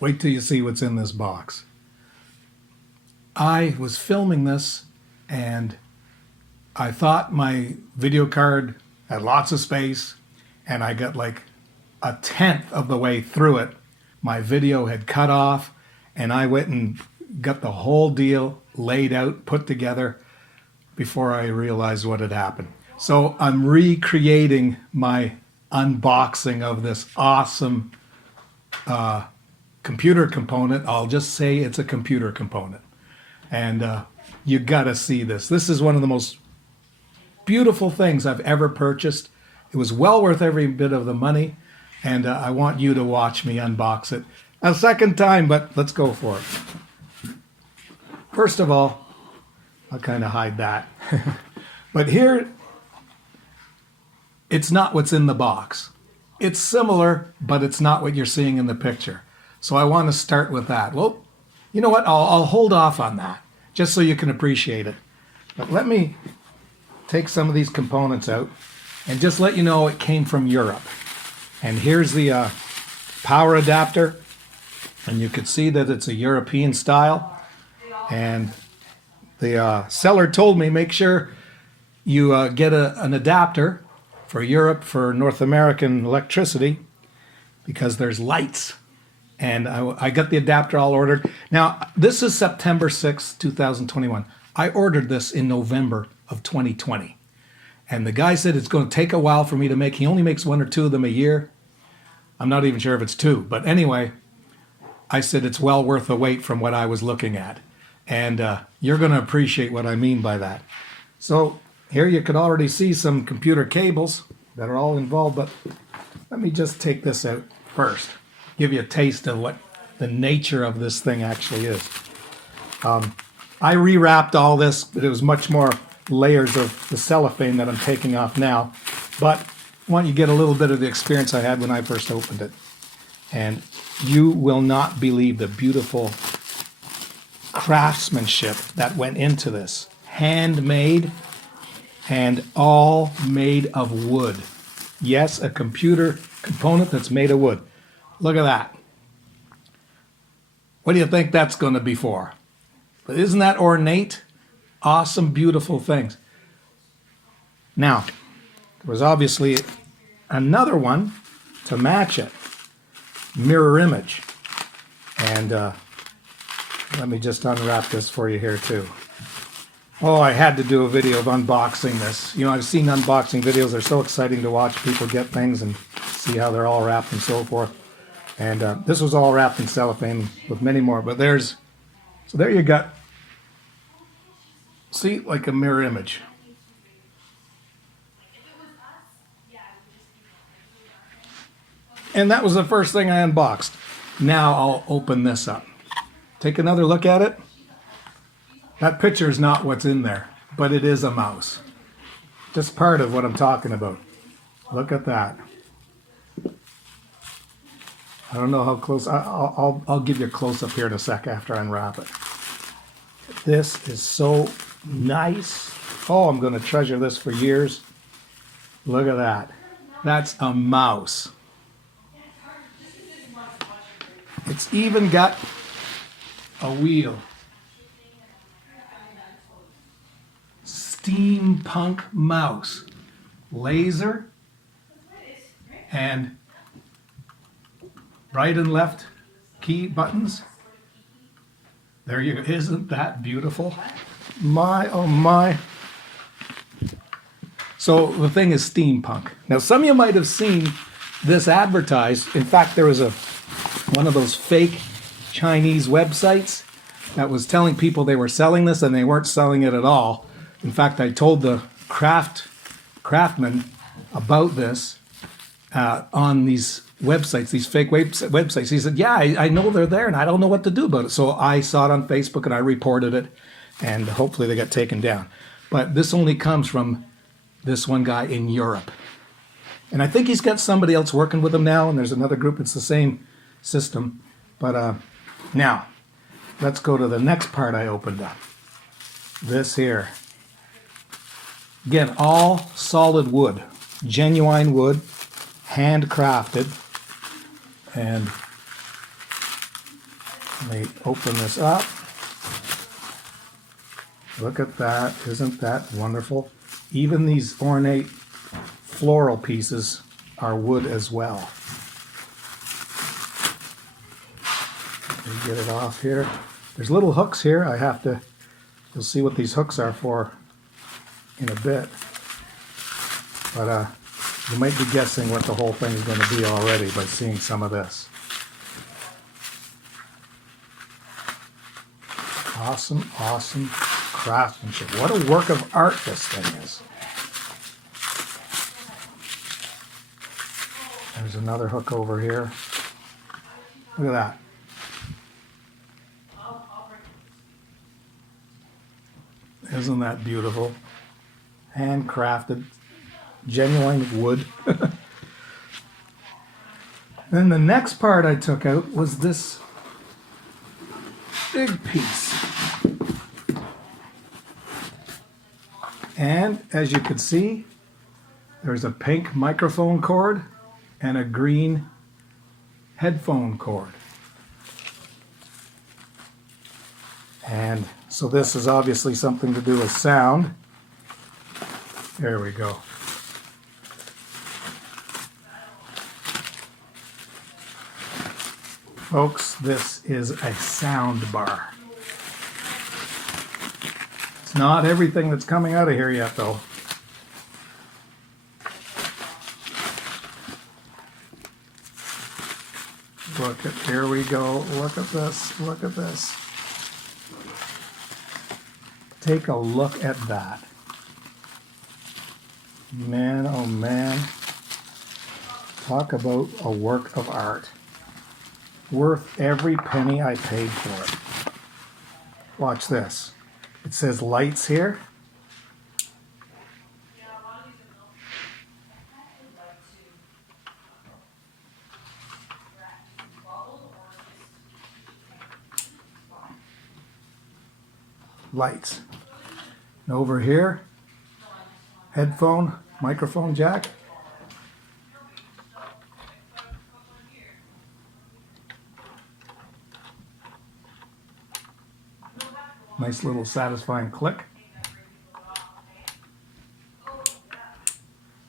Wait till you see what's in this box. I was filming this and I thought my video card had lots of space, and I got like a tenth of the way through it. My video had cut off, and I went and got the whole deal laid out, put together before I realized what had happened. So I'm recreating my unboxing of this awesome computer component. I'll just say it's a computer component. And you gotta see this. This is one of the most beautiful things I've ever purchased. It was well worth every bit of the money, and I want you to watch me unbox it a second time, but let's go for it. First of all, I'll kind of hide that. But here, it's not what's in the box. It's similar, but it's not what you're seeing in the picture. So I want to start with that. Well, you know what? I'll hold off on that, just so you can appreciate it. But let me take some of these components out and just let you know it came from Europe. And here's the power adapter, and you can see that it's a European style. And the seller told me make sure you get an adapter for Europe for North American electricity, because there's lights. And I got the adapter all ordered. Now, this is September 6th, 2021. I ordered this in November of 2020. And the guy said it's going to take a while for me to make. He only makes 1 or 2 of them a year. I'm not even sure if it's 2. But anyway, I said it's well worth the wait from what I was looking at. And you're going to appreciate what I mean by that. So here you can already see some computer cables that are all involved. But let me just take this out first. Give you a taste of what the nature of this thing actually is. I rewrapped all this, but it was much more layers of the cellophane that I'm taking off now. But I want you to get a little bit of the experience I had when I first opened it. And you will not believe the beautiful craftsmanship that went into this. Handmade and all made of wood. Yes, a computer component that's made of wood. Look at that. What do you think that's going to be for? But isn't that ornate? Awesome, beautiful things. Now, there was obviously another one to match it. Mirror image. And let me just unwrap this for you here too. Oh, I had to do a video of unboxing this. You know, I've seen unboxing videos. They're so exciting to watch people get things and see how they're all wrapped and so forth. And this was all wrapped in cellophane with many more. But there's, so there you got, see, like a mirror image. And that was the first thing I unboxed. Now I'll open this up. Take another look at it. That picture is not what's in there, but it is a mouse. Just part of what I'm talking about. Look at that. I don't know how close, I'll give you a close-up here in a sec after I unwrap it. This is so nice. Oh, I'm going to treasure this for years. Look at that. That's a mouse. It's even got a wheel. Steampunk mouse. Laser and right and left key buttons. There you go. Isn't that beautiful? My, oh my. So the thing is steampunk. Now some of you might have seen this advertised. In fact, there was one of those fake Chinese websites that was telling people they were selling this, and they weren't selling it at all. In fact, I told the craftsman about this on these websites, these fake websites. He said, yeah, I know they're there and I don't know what to do about it. So I saw it on Facebook and I reported it, and hopefully they got taken down. But this only comes from this one guy in Europe. And I think he's got somebody else working with him now, and there's another group. It's the same system. But now, let's go to the next part I opened up. This here. Again, all solid wood, genuine wood, handcrafted. And Let me open this up. Look at that. Isn't that wonderful? Even these ornate floral pieces are wood as well. Let me get it off here. There's little hooks here. You'll see what these hooks are for in a bit. But you might be guessing what the whole thing is going to be already by seeing some of this. Awesome, awesome craftsmanship. What a work of art this thing is. There's another hook over here. Look at that. Isn't that beautiful? Handcrafted, genuine wood. Then the next part I took out was this big piece. And as you can see, there's a pink microphone cord and a green headphone cord. And so this is obviously something to do with sound. There we go. Folks, this is a sound bar. It's not everything that's coming out of here yet, though. Look at, here we go. Look at this. Look at this. Take a look at that. Man, oh man. Talk about a work of art. Worth every penny I paid for it. Watch this. It says lights here. Lights. And over here, headphone, microphone jack. Nice little satisfying click.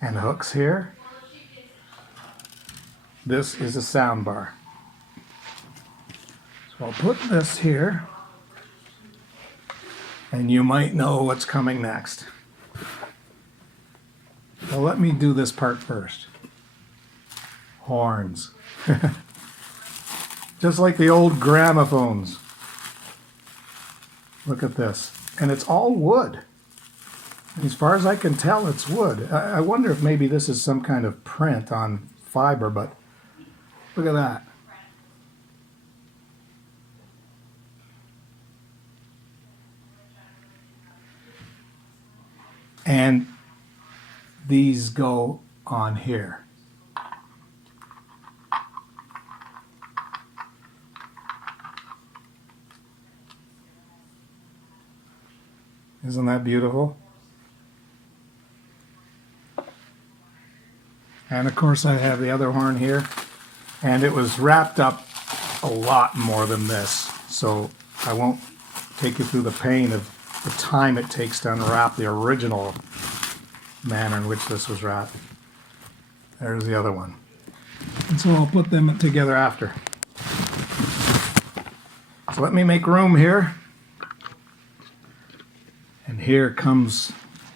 And hooks here. This is a sound bar. So I'll put this here. And you might know what's coming next. So let me do this part first. Horns. Just like the old gramophones. Look at this. And it's all wood. As far as I can tell, it's wood. I wonder if maybe this is some kind of print on fiber, but look at that. And these go on here. Isn't that beautiful? And of course I have the other horn here, and it was wrapped up a lot more than this, so I won't take you through the pain of the time it takes to unwrap the original manner in which this was wrapped. There's the other one. And so I'll put them together after. So let me make room here. And here comes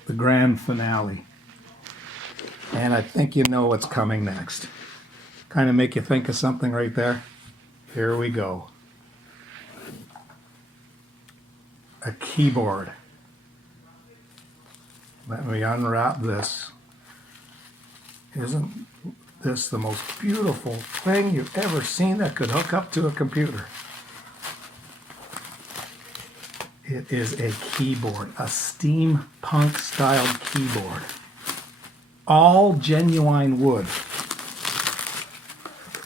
the grand finale. And I think you know what's coming next. Kind of make you think of something right there. Here we go. A keyboard. Let me unwrap this. Isn't this the most beautiful thing you've ever seen that could hook up to a computer? It is a keyboard, a steampunk styled keyboard. All genuine wood.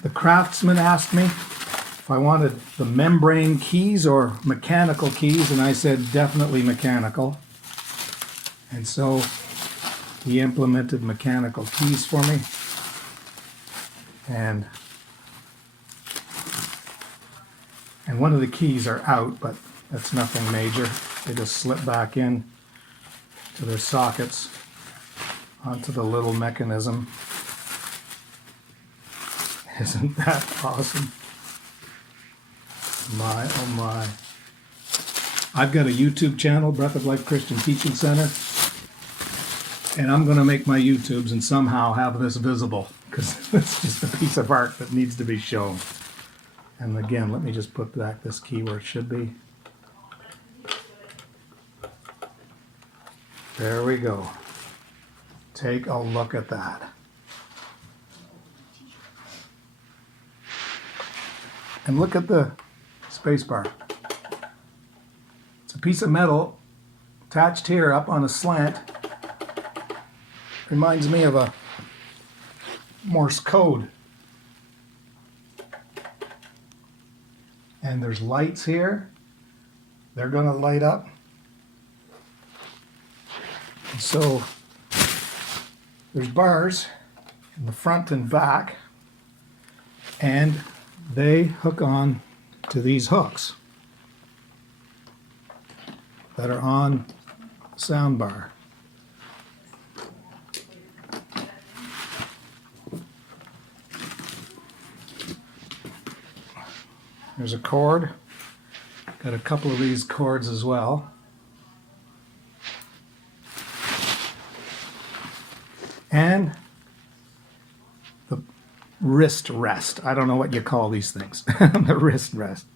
The craftsman asked me if I wanted the membrane keys or mechanical keys, and I said definitely mechanical. And so he implemented mechanical keys for me. And one of the keys are out, but that's nothing major. They just slip back in to their sockets onto the little mechanism. Isn't that awesome? My, oh my. I've got a YouTube channel, Breath of Life Christian Teaching Center, and I'm going to make my YouTubes and somehow have this visible, because it's just a piece of art that needs to be shown. And again, let me just put back this key where it should be. There we go. Take a look at that. And look at the space bar. It's a piece of metal attached here up on a slant. Reminds me of a Morse code. And there's lights here. They're going to light up. And so there's bars in the front and back, and they hook on to these hooks that are on the sound bar. There's a cord. Got a couple of these cords as well. And the wrist rest. I don't know what you call these things. The wrist rest.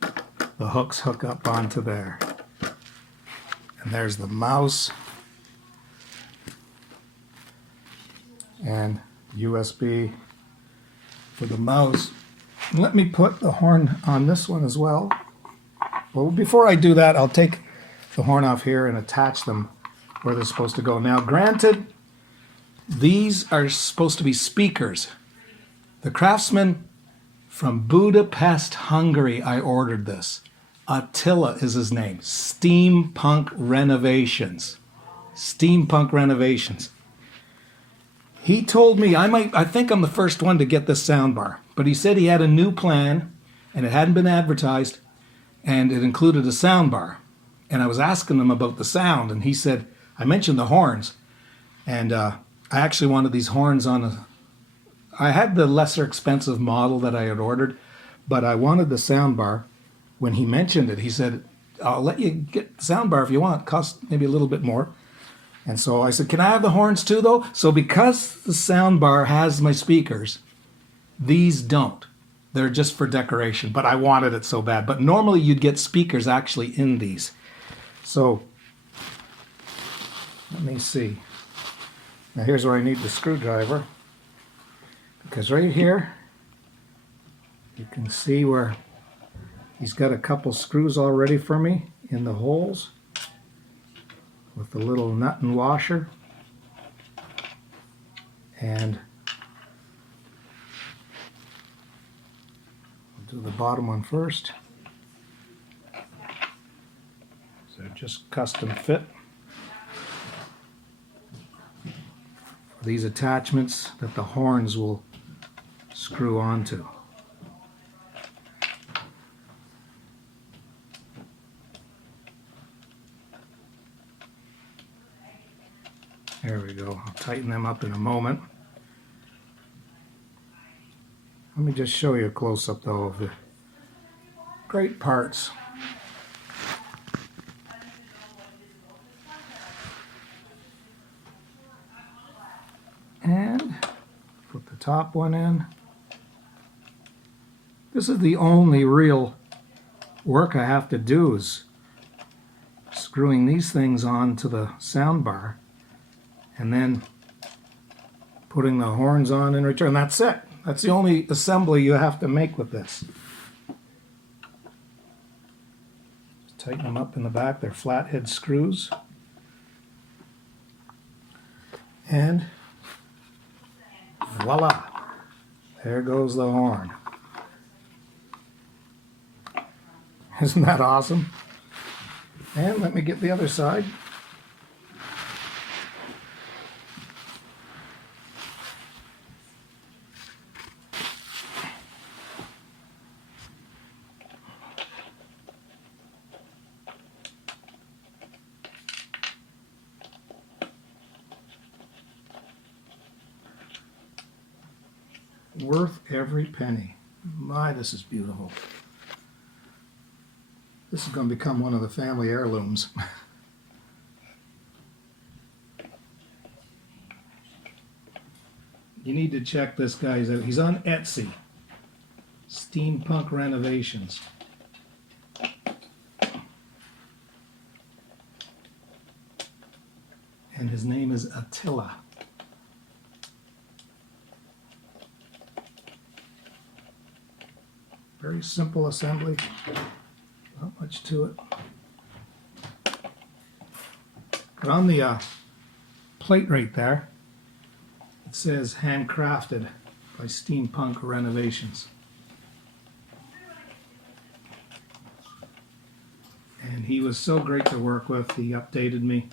The hooks hook up onto there. And there's the mouse. And USB for the mouse. Let me put the horn on this one as well. Well, before I do that, I'll take the horn off here and attach them where they're supposed to go. Now, granted, these are supposed to be speakers. The craftsman from Budapest, Hungary, I ordered this. Attila is his name. Steampunk Renovations. Steampunk Renovations. He told me, I think I'm the first one to get this soundbar, but he said he had a new plan and it hadn't been advertised and it included a soundbar. And I was asking him about the sound and he said, I mentioned the horns, and I actually wanted these horns on I had the lesser expensive model that I had ordered, but I wanted the soundbar. When he mentioned it, he said, I'll let you get the soundbar if you want. It costs maybe a little bit more. And so I said, can I have the horns too, though? So because the soundbar has my speakers, these don't. They're just for decoration, but I wanted it so bad. But normally you'd get speakers actually in these. So let me see. Now here's where I need the screwdriver. Because right here, you can see where he's got a couple screws already for me in the holes, with the little nut and washer. And I'll do the bottom one first. So just custom fit for these attachments that the horns will screw onto. There we go. I'll tighten them up in a moment. Let me just show you a close-up though of the great parts. And put the top one in. This is the only real work I have to do, is screwing these things onto the sound bar and then putting the horns on in return. That's it. That's the only assembly you have to make with this. Just tighten them up in the back. They're flathead screws. And voila! There goes the horn. Isn't that awesome? And let me get the other side. Worth every penny. My, this is beautiful. This is going to become one of the family heirlooms. You need to check this guy's out. He's on Etsy. Steampunk Renovations. And his name is Attila. Very simple assembly. Not much to it. But on the plate right there, it says handcrafted by Steampunk Renovations. And he was so great to work with. He updated me,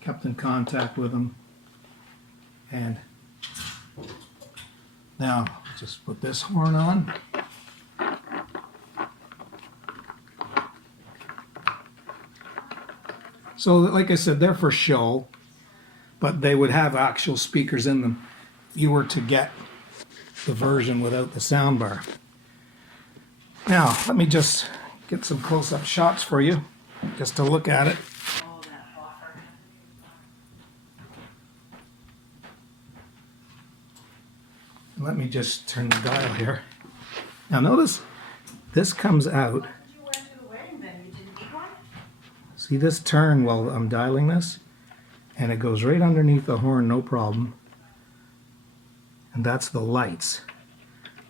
kept in contact with him. And now, just put this horn on. So, like I said, they're for show, but they would have actual speakers in them if you were to get the version without the soundbar. Now, let me just get some close-up shots for you, just to look at it. Let me just turn the dial here. Now notice, this comes out. See this turn while I'm dialing this? And it goes right underneath the horn, no problem. And that's the lights.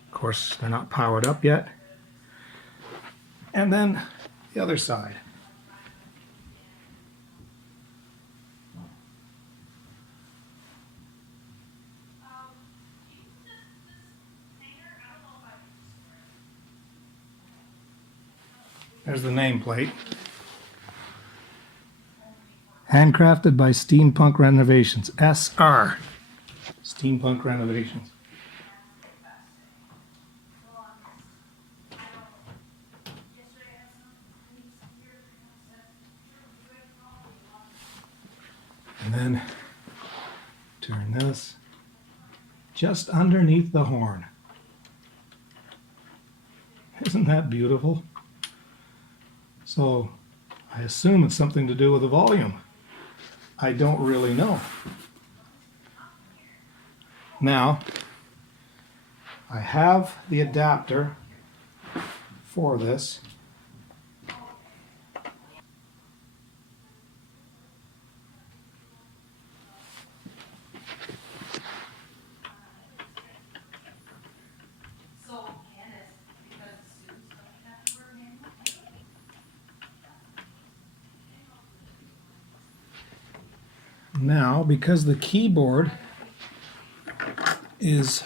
Of course, they're not powered up yet. And then the other side. There's the nameplate. Handcrafted by Steampunk Renovations. SR. Steampunk Renovations. And then turn this just underneath the horn. Isn't that beautiful? So I assume it's something to do with the volume. I don't really know. Now, I have the adapter for this. Now, because the keyboard is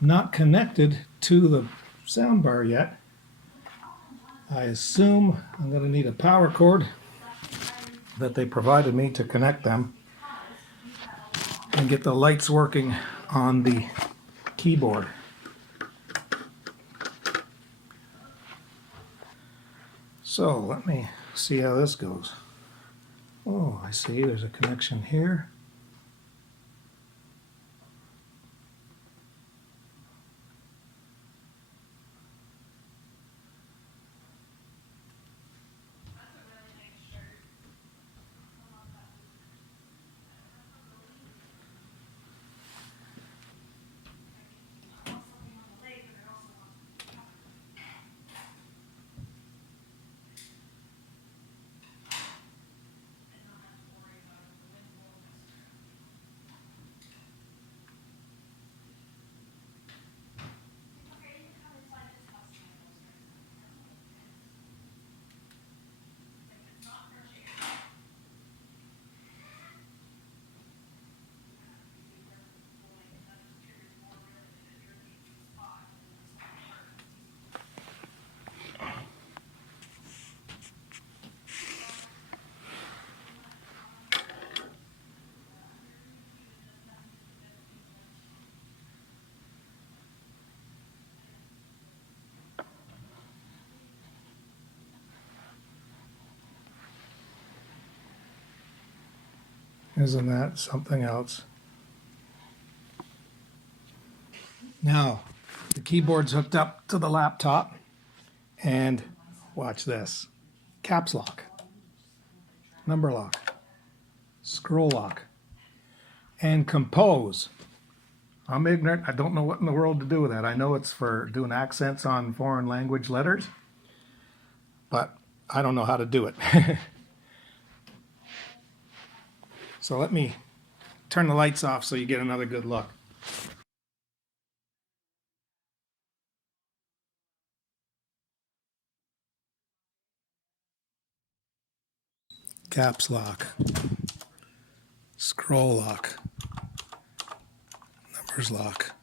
not connected to the soundbar yet, I assume I'm going to need a power cord that they provided me to connect them and get the lights working on the keyboard. So let me see how this goes. Oh, I see, there's a connection here. Isn't that something else? Now, the keyboard's hooked up to the laptop, and watch this. Caps lock, number lock, scroll lock, and compose. I'm ignorant. I don't know what in the world to do with that. I know it's for doing accents on foreign language letters, but I don't know how to do it. So let me turn the lights off so you get another good look. Caps lock, scroll lock, numbers lock,